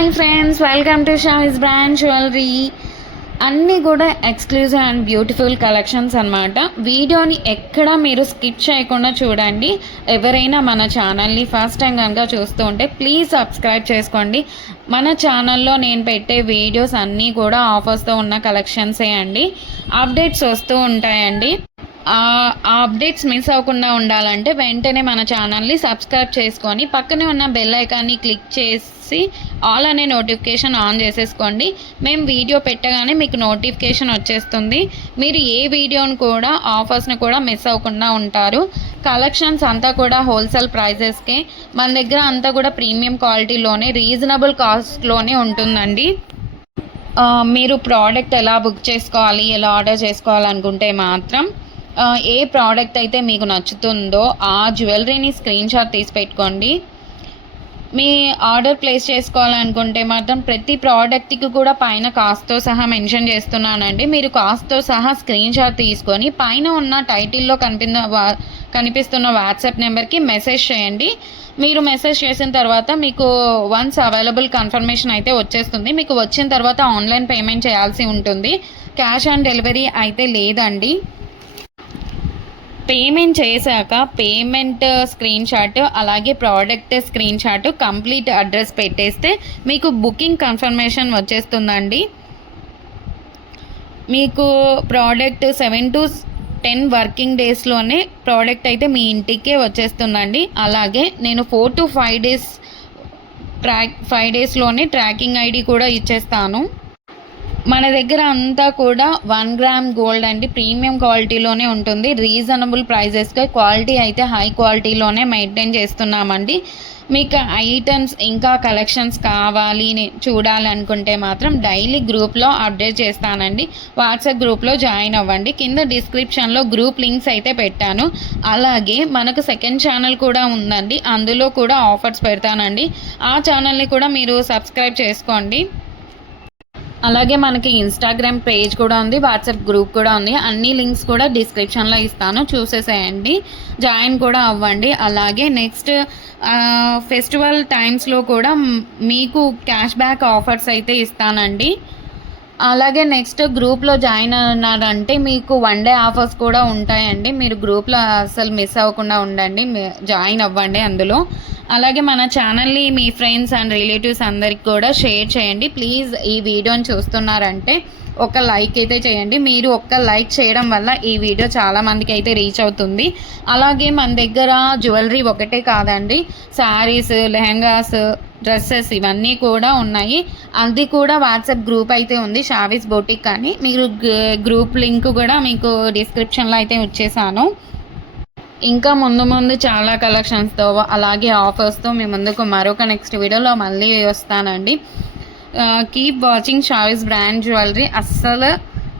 Hi friends, welcome to Shavis brand jewellery. అన్నీ కూడా exclusive and beautiful collections అనమాట. వీడియోని ఎక్కడ మీరు స్కిప్ చేయకుండా చూడండి. ఎవరైనా మన ఛానల్ని ఫస్ట్ టైం కనుక చూస్తూ ఉంటే ప్లీజ్ సబ్స్క్రైబ్ చేసుకోండి. మన ఛానల్లో నేను పెట్టే వీడియోస్ అన్నీ కూడా ఆఫర్స్తో ఉన్న కలెక్షన్సే అండి. అప్డేట్స్ వస్తూ ఉంటాయండి. ఆ అప్డేట్స్ మిస్ అవ్వకుండా ఉండాలంటే వెంటనే మన ఛానల్ని సబ్స్క్రైబ్ చేసుకొని పక్కనే ఉన్న బెల్ ఐకాన్ని క్లిక్ చేసి ఆల్ అనే నోటిఫికేషన్ ఆన్ చేసేసుకోండి. మేము వీడియో పెట్టగానే మీకు నోటిఫికేషన్ వచ్చేస్తుంది. మీరు ఏ వీడియోని కూడా ఆఫర్స్ని కూడా మిస్ అవ్వకుండా ఉంటారు. కలెక్షన్స్ అంతా కూడా హోల్సేల్ ప్రైజెస్కే, మన దగ్గర అంతా కూడా ప్రీమియం క్వాలిటీలోనే రీజనబుల్ కాస్ట్లోనే ఉంటుందండి. మీరు ప్రోడక్ట్ ఎలా బుక్ చేసుకోవాలి, ఎలా ఆర్డర్ చేసుకోవాలనుకుంటే మాత్రం ఏ ప్రోడక్ట్ అయితే మీకు నచ్చుతుందో ఆ జ్యువెలరీని స్క్రీన్ షాట్ తీసి పెట్టుకోండి. మీ ఆర్డర్ ప్లేస్ చేసుకోవాలనుకుంటే మాత్రం ప్రతి ప్రోడక్ట్కి కూడా పైన కాస్ట్తో సహా మెన్షన్ చేస్తున్నానండి. మీరు కాస్ట్తో సహా స్క్రీన్ షాట్ తీసుకొని పైన ఉన్న టైటిల్లో కనిపిస్తున్న వాట్సాప్ నెంబర్కి మెసేజ్ చేయండి. మీరు మెసేజ్ చేసిన తర్వాత మీకు వన్స్ అవైలబుల్ కన్ఫర్మేషన్ అయితే వచ్చేస్తుంది. మీకు వచ్చిన తర్వాత ఆన్లైన్ పేమెంట్ చేయాల్సి ఉంటుంది. క్యాష్ ఆన్ డెలివరీ అయితే లేదండి. పేమెంట్ చేశాక పేమెంట్ స్క్రీన్ షాట్ అలాగే product screen shot complete address పెట్టేస్తే మీకు బుకింగ్ కన్ఫర్మేషన్ వచ్చేస్తుందండి. మీకు ప్రోడక్ట్ 7 to 10 వర్కింగ్ డేస్లోనే ప్రోడక్ట్ అయితే మీ ఇంటికే వచ్చేస్తుందండి. అలాగే నేను 4 to 5 డేస్లోనే ట్రాకింగ్ ఐడి కూడా ఇచ్చేస్తాను. మన దగ్గర అంతా కూడా 1 గ్రామ్ గోల్డ్ అండి, ప్రీమియం క్వాలిటీలోనే ఉంటుంది. రీజనబుల్ ప్రైజెస్గా క్వాలిటీ అయితే హై క్వాలిటీలోనే మెయింటైన్ చేస్తున్నామండి. మీకు ఐటమ్స్ ఇంకా కలెక్షన్స్ కావాలి చూడాలనుకుంటే మాత్రం డైలీ గ్రూప్లో అప్డేట్ చేస్తానండి. వాట్సాప్ గ్రూప్లో జాయిన్ అవ్వండి. కింద డిస్క్రిప్షన్లో గ్రూప్ లింక్స్ అయితే పెట్టాను. అలాగే మనకు సెకండ్ ఛానల్ కూడా ఉందండి, అందులో కూడా ఆఫర్స్ పెడతానండి. ఆ ఛానల్ని కూడా మీరు సబ్స్క్రైబ్ చేసుకోండి. అలాగే మనకి ఇన్స్టాగ్రామ్ పేజ్ కూడా ఉంది, వాట్సాప్ గ్రూప్ కూడా ఉంది. అన్ని లింక్స్ కూడా డిస్క్రిప్షన్లో ఇస్తాను, చూసేసేయండి, జాయిన్ కూడా అవ్వండి. అలాగే నెక్స్ట్ ఫెస్టివల్ టైమ్స్లో కూడా మీకు క్యాష్ బ్యాక్ ఆఫర్స్ అయితే ఇస్తానండి. అలాగే నెక్స్ట్ గ్రూప్లో జాయిన్ అన్నారంటే మీకు 1 day ఆఫర్స్ కూడా ఉంటాయండి. మీరు గ్రూప్లో అసలు మిస్ అవ్వకుండా ఉండండి, జాయిన్ అవ్వండి అందులో. అలాగే మన ఛానల్ని మీ ఫ్రెండ్స్ అండ్ రిలేటివ్స్ అందరికి కూడా షేర్ చేయండి. ప్లీజ్ ఈ వీడియోని చూస్తున్నారంటే ఒక లైక్ అయితే చేయండి. మీరు ఒక్క లైక్ చేయడం వల్ల ఈ వీడియో చాలామందికి అయితే రీచ్ అవుతుంది. అలాగే మన దగ్గర జ్యువెలరీ ఒకటే కాదండి, శారీస్, లెహంగాస్, డ్రెస్సెస్ ఇవన్నీ కూడా ఉన్నాయి. అది కూడా వాట్సాప్ గ్రూప్ అయితే ఉంది, షావిస్ బొటిక్ అని. మీరు గ్రూప్ లింక్ కూడా మీకు డిస్క్రిప్షన్లో అయితే వచ్చేసాను. ఇంకా ముందు చాలా కలెక్షన్స్తో అలాగే ఆఫర్స్తో మీ ముందుకు మరొక నెక్స్ట్ వీడియోలో మళ్ళీ వస్తానండి. Keep watching Shavis brand jewellery. అస్సలు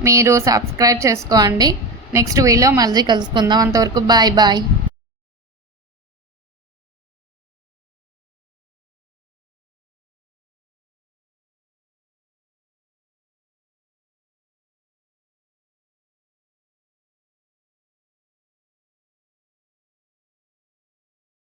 మీరు సబ్స్క్రైబ్ చేసుకోండి. నెక్స్ట్ వీడియో మళ్ళీ కలుసుకుందాం. అంతవరకు బాయ్ బాయ్.